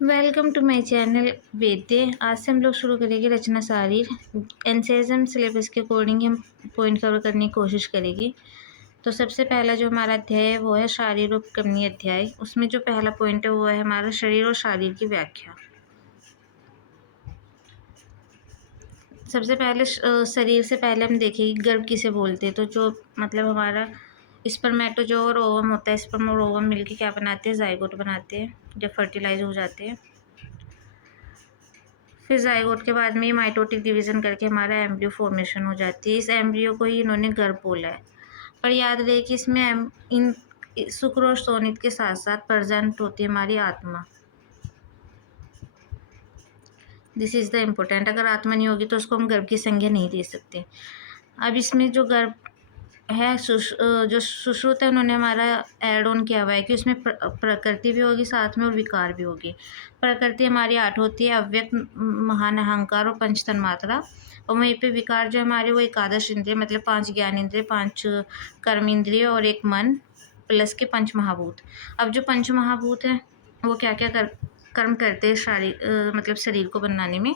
Welcome to my channel वेद्य। आज से हम लोग शुरू करेंगे रचना शारीर। एनसीईआरटी सिलेबस के अकॉर्डिंग हम पॉइंट कवर करने की कोशिश करेंगे। तो सबसे पहला जो हमारा अध्याय है वो है शारीर उपक्रमणीय अध्याय। उसमें जो पहला पॉइंट है वो है हमारा शरीर और शारीर की व्याख्या। सबसे पहले शरीर से पहले हम देखेंगे गर्भ किसे बोलते हैं। तो जो मतलब हमारा स्पर्मेटोजो और ओवम होता है, स्पर्म और ओवम मिलके क्या बनाते हैं, जाइगोट बनाते हैं जब फर्टिलाइज हो जाते हैं। फिर जाइगोट के बाद में माइटोटिक डिवीजन करके हमारा एम्ब्रियो फॉर्मेशन हो जाती है। इस एम्ब्रियो को ही इन्होंने गर्भ बोला है। पर याद रहे कि इसमें इन शुक्र और शोणित के साथ साथ प्रेजेंट होती है हमारी आत्मा। This is the important. अगर आत्मा नहीं होगी तो उसको हम गर्भ की संज्ञा नहीं दे सकते। अब इसमें जो गर्भ है जो सुश्रुत है उन्होंने हमारा ऐड ऑन किया हुआ है कि उसमें प्रकृति भी होगी साथ में और विकार भी होगी। प्रकृति हमारी 8 होती है, अव्यक्त, महान, अहंकार और पंच तन्मात्रा। और वहीं पे विकार जो हमारे वो एकादश इंद्रिय मतलब 5 ज्ञान इंद्रिय, 5 कर्म इंद्रिय और 1 मन प्लस के 5 महाभूत। अब जो 5 महाभूत हैं वो क्या क्या कर्म करते हैं मतलब शरीर को बनाने में।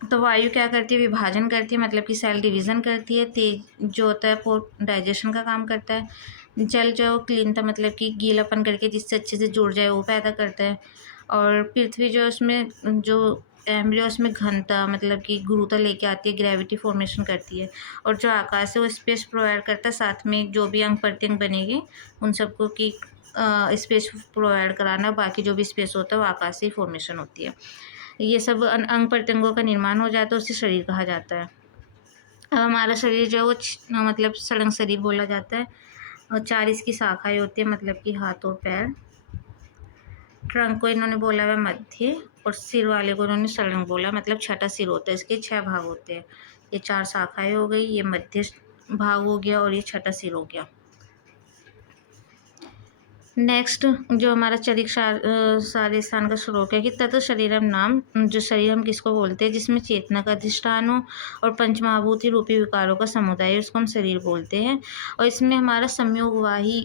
तो वायु क्या करती है, विभाजन करती है मतलब कि सेल डिवीज़न करती है। तेज जो होता है वो डाइजेशन का काम करता है। जल जो क्लीनता मतलब कि गीलापन करके जिससे अच्छे से जुड़ जाए वो पैदा करता है। और पृथ्वी जो उसमें जो एम्ब्रियो उसमें घनता मतलब कि गुरुता लेके आती है, ग्रेविटी फॉर्मेशन करती है। और जो आकाश है वो स्पेस प्रोवाइड करता है, साथ में जो भी अंग प्रत्यंग बनेगी उन सबको की स्पेस प्रोवाइड कराना। बाकी जो भी स्पेस होता है वो आकाश से ही फॉर्मेशन होती है। ये सब अंग प्रत्यंगों का निर्माण हो जाता है, उसे शरीर कहा जाता है। अब हमारा शरीर जो है वो मतलब सड़ंग शरीर बोला जाता है। और 4 इसकी शाखाएं होती है मतलब कि हाथ और पैर। ट्रंक को इन्होंने बोला है मध्य, और सिर वाले को इन्होंने सड़ंग बोला मतलब छठा सिर होता है। इसके 6 भाग होते हैं। ये 4 शाखाएं हो गई, ये मध्य भाग हो गया और ये छठा सिर हो गया। नेक्स्ट जो हमारा चरिक सारे स्थान का श्लोक है कि तत् शरीरम नाम, जो शरीर हम किसको बोलते हैं जिसमें चेतना का अधिष्ठान हो और पंचमहाभूति रूपी विकारों का समुदाय है, उसको हम शरीर बोलते हैं। और इसमें हमारा संयोगवाही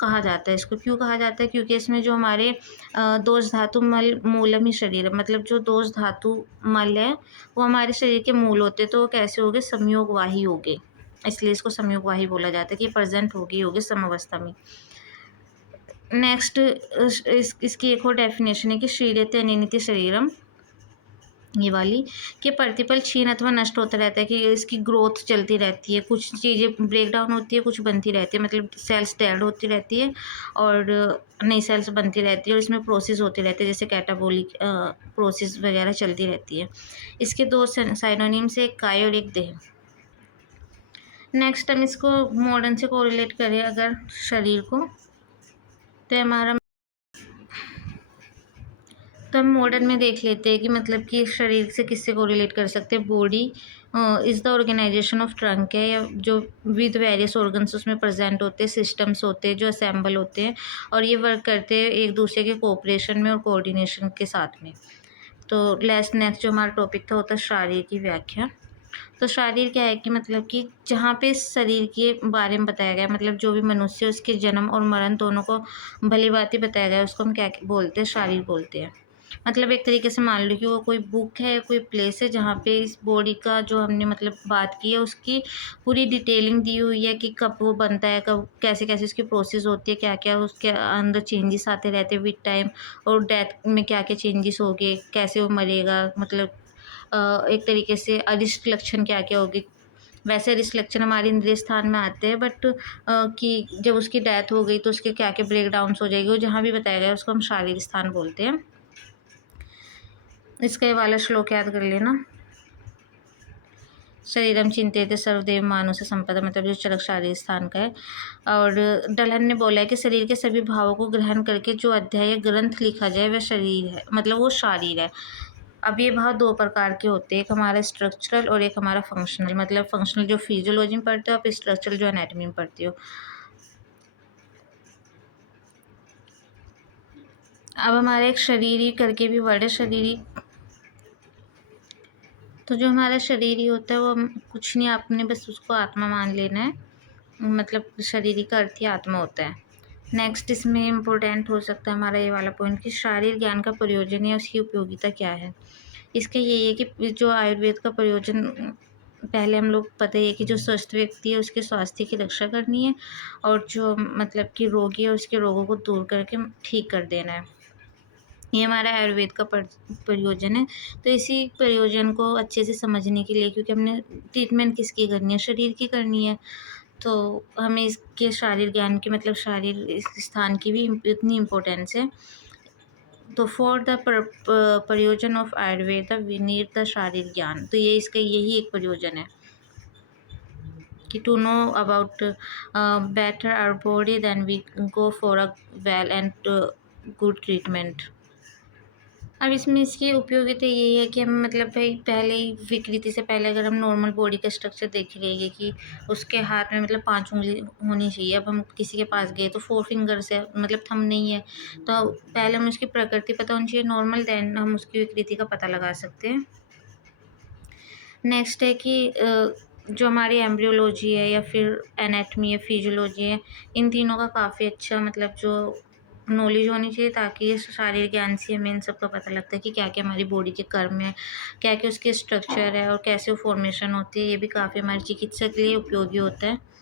कहा जाता है। इसको क्यों कहा जाता है, क्योंकि इसमें जो हमारे दोष धातु मल मूलम ही शरीर है, मतलब जो दोष धातु मल है वो हमारे शरीर के मूल होते हैं। तो वो कैसे हो गए, संयोगवाही हो गए, इसलिए इसको संयोगवाही बोला जाता है कि प्रेजेंट हो गए समावस्था में। नेक्स्ट इसकी एक और डेफिनेशन है कि शरीरते अनिनिति शरीरम, ये वाली कि प्रतिपल क्षीण अथवा नष्ट होता रहता है, कि इसकी ग्रोथ चलती रहती है, कुछ चीज़ें ब्रेक डाउन होती है, कुछ बनती रहती है, मतलब सेल्स डेड होती रहती है और नई सेल्स बनती रहती है और इसमें प्रोसेस होती रहती है, जैसे कैटाबोलिक प्रोसेस वगैरह चलती रहती है। इसके 2 साइनोनिम्स है, एक काय और एक देह। नेक्स्ट हम इसको मॉडर्न से कोरिलेट करें अगर शरीर को, तो हमारा तो हम मॉडर्न में देख लेते हैं कि मतलब कि शरीर से किससे कोरिलेट कर सकते हैं। Body is the organisation of trunk है, या जो विद वेरियस ऑर्गन्स उसमें प्रेजेंट होते हैं, सिस्टम्स होते हैं जो असेंबल होते हैं और ये वर्क करते हैं एक दूसरे के कोऑपरेशन में और कोऑर्डिनेशन के साथ में। तो नेक्स्ट जो हमारा टॉपिक था होता है शारीर की व्याख्या। तो शारीर क्या है कि मतलब कि जहाँ पे शरीर के बारे में बताया गया, मतलब जो भी मनुष्य उसके जन्म और मरण दोनों को भली भांति बताया गया, उसको हम क्या बोलते हैं, शारीर बोलते हैं। मतलब एक तरीके से मान लो कि वो कोई बुक है, कोई प्लेस है जहाँ पे इस बॉडी का जो हमने मतलब बात की है उसकी पूरी डिटेलिंग दी हुई है कि कब वो बनता है, कब कैसे कैसे उसकी प्रोसेस होती है, क्या क्या उसके अंदर चेंजेस आते रहते हैं विद टाइम, और डेथ में क्या क्या चेंजेस हो गए, कैसे वो मरेगा, मतलब एक तरीके से अरिष्ट लक्षण क्या क्या होगी। वैसे अरिष्ट लक्षण हमारे इंद्रिय स्थान में आते हैं, बट कि जब उसकी डेथ हो गई तो उसके क्या क्या ब्रेक डाउन्स हो जाएगी, वो जहाँ भी बताया गया उसको हम शारीरिक स्थान बोलते हैं। इसका ये वाला श्लोक याद कर लेना। शरीरम चिंतित सर्वदेव मानुष संपदा, मतलब जो चरक शारीर स्थान का है। और डलहन ने बोला है कि शरीर के सभी भावों को ग्रहण करके जो अध्याय या ग्रंथ लिखा जाए वह शरीर है, मतलब वो शारीर है। अब ये भाव 2 प्रकार के होते हैं, एक हमारा स्ट्रक्चरल और एक हमारा फंक्शनल। मतलब फंक्शनल जो फिजियोलॉजी में पढ़ते हो आप, स्ट्रक्चरल जो एनाटॉमी में पढ़ते हो। अब हमारा एक शरीरी करके भी वर्ड है, शरीरी। तो जो हमारा शरीर ही होता है वो कुछ नहीं, आपने बस उसको आत्मा मान लेना है। मतलब शरीर का अर्थ ही आत्मा होता है। नेक्स्ट इसमें इम्पोर्टेंट हो सकता है हमारा ये वाला पॉइंट कि शारीरिक ज्ञान का प्रयोजन या उसकी उपयोगिता क्या है। इसका यही है कि जो आयुर्वेद का प्रयोजन पहले हम लोग पता ही है कि जो स्वस्थ व्यक्ति है उसके स्वास्थ्य की रक्षा करनी है और जो मतलब कि रोगी है उसके रोगों को दूर करके ठीक कर देना है। ये हमारा आयुर्वेद का प्रयोजन है। तो इसी प्रयोजन को अच्छे से समझने के लिए, क्योंकि हमने ट्रीटमेंट किसकी करनी है, शरीर की करनी है, तो हमें इसके शारीर ज्ञान की मतलब शारीर इस स्थान की भी इतनी इम्पोर्टेंस है। तो फॉर द प्रयोजन of Ayurveda we need the शारीर ज्ञान, तो ये इसका यही एक प्रयोजन है कि to know about better our body then we go for a well and good treatment. अब इसमें इसकी उपयोगिता यही है कि हम मतलब भाई पहले ही विकृति से पहले अगर हम नॉर्मल बॉडी का स्ट्रक्चर देख लेंगे कि उसके हाथ में मतलब 5 उँगली होनी चाहिए। अब हम किसी के पास गए तो 4 फिंगर्स है, मतलब थंब नहीं है। तो पहले हमें उसकी प्रकृति पता होनी चाहिए नॉर्मल, देन हम उसकी विकृति का पता लगा सकते हैं। नेक्स्ट है कि जो हमारी एम्ब्रियोलॉजी है या फिर एनाटमी है, फिजियोलॉजी है, इन तीनों का काफ़ी अच्छा मतलब जो नॉलेज होनी चाहिए, ताकि ये शारीरिक ज्ञान से हमें इन सब का पता लगता है कि क्या क्या हमारी बॉडी के कर्म है, क्या क्या उसके स्ट्रक्चर है और कैसे वो फॉर्मेशन होती है। ये भी काफ़ी हमारी चिकित्सा के लिए उपयोगी होता है।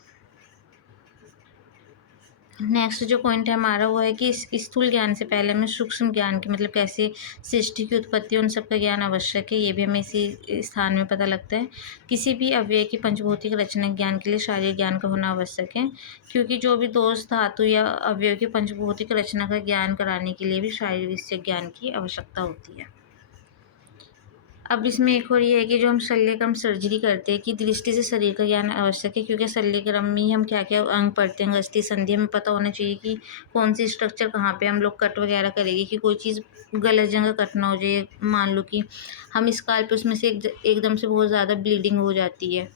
नेक्स्ट जो पॉइंट है हमारा वो है कि इस स्थूल ज्ञान से पहले हमें सूक्ष्म ज्ञान की मतलब कैसे सृष्टि की उत्पत्ति, उन सब का ज्ञान आवश्यक है। ये भी हमें इसी स्थान में पता लगता है। किसी भी अव्यय की पंचभौतिक रचना ज्ञान के लिए शारीरिक ज्ञान का होना आवश्यक है, क्योंकि जो भी दोष धातु या अव्यय की पंचभौतिक रचना का ज्ञान कराने के लिए भी शारीरिक ज्ञान की आवश्यकता होती है। अब इसमें एक और ये है कि जो हम शल्यक्रम सर्जरी करते हैं कि दृष्टि से शरीर का ज्ञान आवश्यक है, क्योंकि शल्यक्रम में ही हम क्या क्या अंग पढ़ते हैं, अस्थि संधि, हमें पता होना चाहिए कि कौन सी स्ट्रक्चर कहाँ पे हम लोग कट वगैरह करेंगे कि कोई चीज़ गलत जगह कट ना हो जाए। मान लो कि हम स्काल्प पे उसमें से एकदम से बहुत ज़्यादा ब्लीडिंग हो जाती है,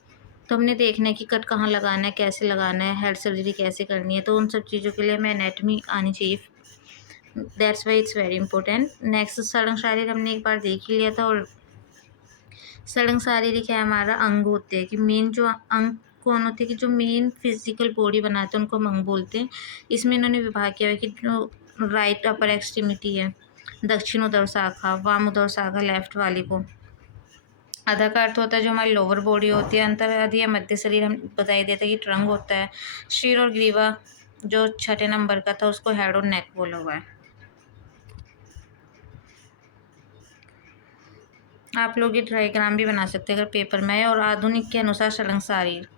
तो हमने देखना है कि कट कहाँ लगाना है, कैसे लगाना है, हेड सर्जरी कैसे करनी है। तो उन सब चीज़ों के लिए हमें एनाटमी आनी चाहिए। That's why it's very important. Next सड़न शारीर हमने एक बार देख ही लिया था। और सड़ंग शारीरिक है हमारा अंग होते हैं कि मेन जो अंग कौन होते हैं कि जो मेन फिजिकल बॉडी बनाते हैं उनको हम अंग बोलते हैं। इसमें इन्होंने विभाग किया है कि जो राइट अपर एक्सट्रीमिटी है, दक्षिण उदर शाखा, वाम उदर शाखा लेफ्ट वाली को। अधा का अर्थ होता है जो हमारी लोअर बॉडी होती है। अंतर आदि या मध्य शरीर हम बताई देता है कि ट्रंक होता है। शीर और ग्रीवा जो 6 नंबर का था उसको हेड और नेक बोला हुआ है। आप लोग ये डायग्राम भी बना सकते हैं अगर पेपर में है। और आधुनिक के अनुसार सड़ंग शारीर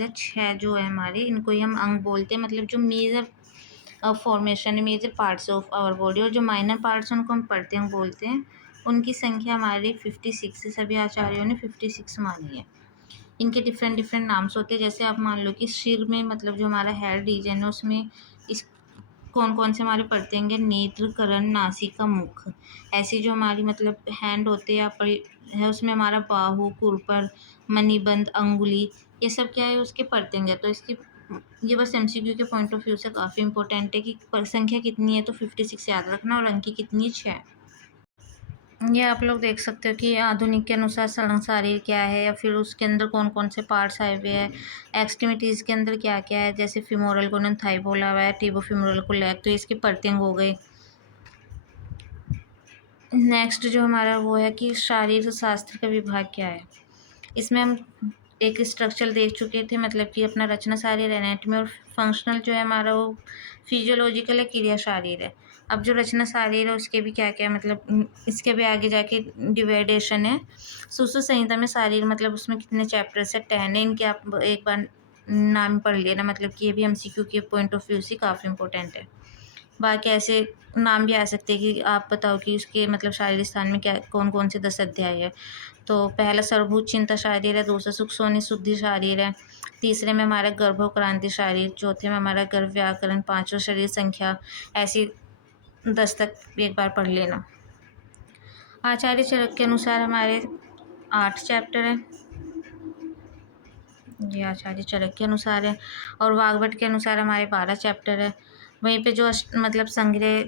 है 6 जो है हमारे, इनको ही हम अंग बोलते हैं। मतलब जो मेजर फॉर्मेशन है, major parts of our body, और जो माइनर पार्ट्स हैं उनको हम पढ़ते हैं बोलते हैं। उनकी संख्या हमारी 56 है, सभी आचार्यों ने 56 मानी है। इनके डिफरेंट डिफरेंट नाम्स होते हैं। जैसे आप मान लो कि सिर में मतलब जो हमारा हेड रीजन है उसमें इस कौन कौन से हमारे पड़ते हैं, नेत्र, कर्ण, नासिका, मुख। ऐसी जो हमारी मतलब हैंड होते हैं पर है उसमें हमारा बाहु, कुरपर, मणिबंध, अंगुली, ये सब क्या है उसके पड़ते हैं। तो इसकी ये बस एमसीक्यू के पॉइंट ऑफ व्यू से काफ़ी इंपॉर्टेंट है कि संख्या कितनी है, तो 56 याद रखना, और अंक की कितनी है 6। ये आप लोग देख सकते हो कि आधुनिक के अनुसार सड़न शारीर क्या है, या फिर उसके अंदर कौन कौन से पार्ट्स आए हुए हैं, एक्सट्रीमिटीज़ के अंदर क्या क्या है। जैसे फिमोरल को उन्होंने थाई बोला हुआ है, टिबो फिमोरल को लेग, तो इसकी परतें हो गई। नेक्स्ट जो हमारा वो है कि शारीर शास्त्र का विभाग क्या है। इसमें हम एक स्ट्रक्चर देख चुके थे, मतलब कि अपना रचना शारीर, एनाटमी, और फंक्शनल जो है हमारा वो फिजियोलॉजिकल है, क्रिया शारीर है। अब जो रचना शारीर है उसके भी क्या क्या मतलब इसके भी आगे जाके डिवाइडेशन है। सुश्रुत संहिता में शारीर मतलब उसमें कितने चैप्टर्स है, 10 है। इनके आप एक बार नाम पढ़ लेना, मतलब कि ये भी एमसीक्यू के पॉइंट ऑफ व्यू से काफ़ी इंपॉर्टेंट है। बाकी ऐसे नाम भी आ सकते हैं कि आप बताओ कि उसके मतलब शारीरिक स्थान में क्या कौन कौन से 10 अध्याय है। तो पहला सर्वभूत चिंता शारीर है, दूसरा सुख सोनी शुद्धि शारीर है, तीसरे में हमारा गर्भ क्रांति शारीर, चौथे में हमारा गर्भ व्याकरण, पांचवा शरीर संख्या। ऐसी 10 तक एक बार पढ़ लेना। आचार्य चरक के अनुसार हमारे 8 चैप्टर हैं, ये आचार्य चरक के अनुसार है। और वाग्भट के अनुसार हमारे 12 चैप्टर है। वहीं पे जो मतलब संग्रह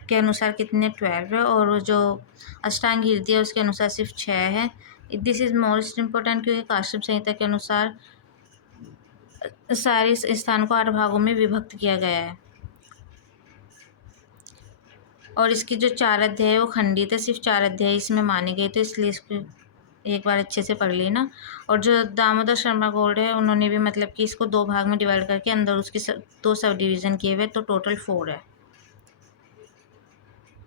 के अनुसार कितने 12 है, और जो अष्टांग हृदय है उसके अनुसार सिर्फ 6 है। दिस इज़ मोस्ट इम्पोर्टेंट, क्योंकि काश्यप संहिता के अनुसार सारे इस स्थान को 8 भागों में विभक्त किया गया है और इसकी जो 4 अध्याय है वो खंडित है, सिर्फ 4 अध्याय इसमें माने गए, तो इसलिए इसको एक बार अच्छे से पढ़ लेना। और जो दामोदर शर्मा गोल्ड है उन्होंने भी मतलब कि इसको 2 भाग में डिवाइड करके अंदर उसकी 2 सब डिवीज़न किए हुए, तो टोटल 4 है।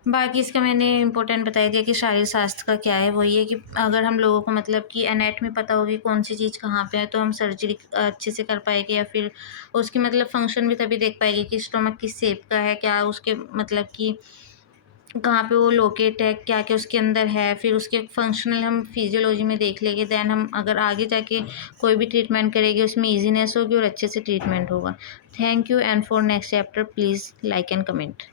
बाकी इसका मैंने इम्पोर्टेंट बता दिया कि शारीर शास्त्र का क्या है। वही है कि अगर हम लोगों को मतलब कि एनाटॉमी पता होगी कौन सी चीज़ कहाँ पे है, तो हम सर्जरी अच्छे से कर पाएंगे, या फिर उसकी मतलब फंक्शन भी तभी देख पाएंगे कि स्टोमक किस शेप का है, क्या उसके मतलब कि कहाँ पे वो लोकेट है, क्या क्या उसके अंदर है, फिर उसके फंक्शनल हम फिजियोलॉजी में देख लेंगे। दैन हम अगर आगे जाके कोई भी ट्रीटमेंट करेंगे उसमें ईजीनेस होगी और अच्छे से ट्रीटमेंट होगा। Thank you, and for next chapter please like and comment.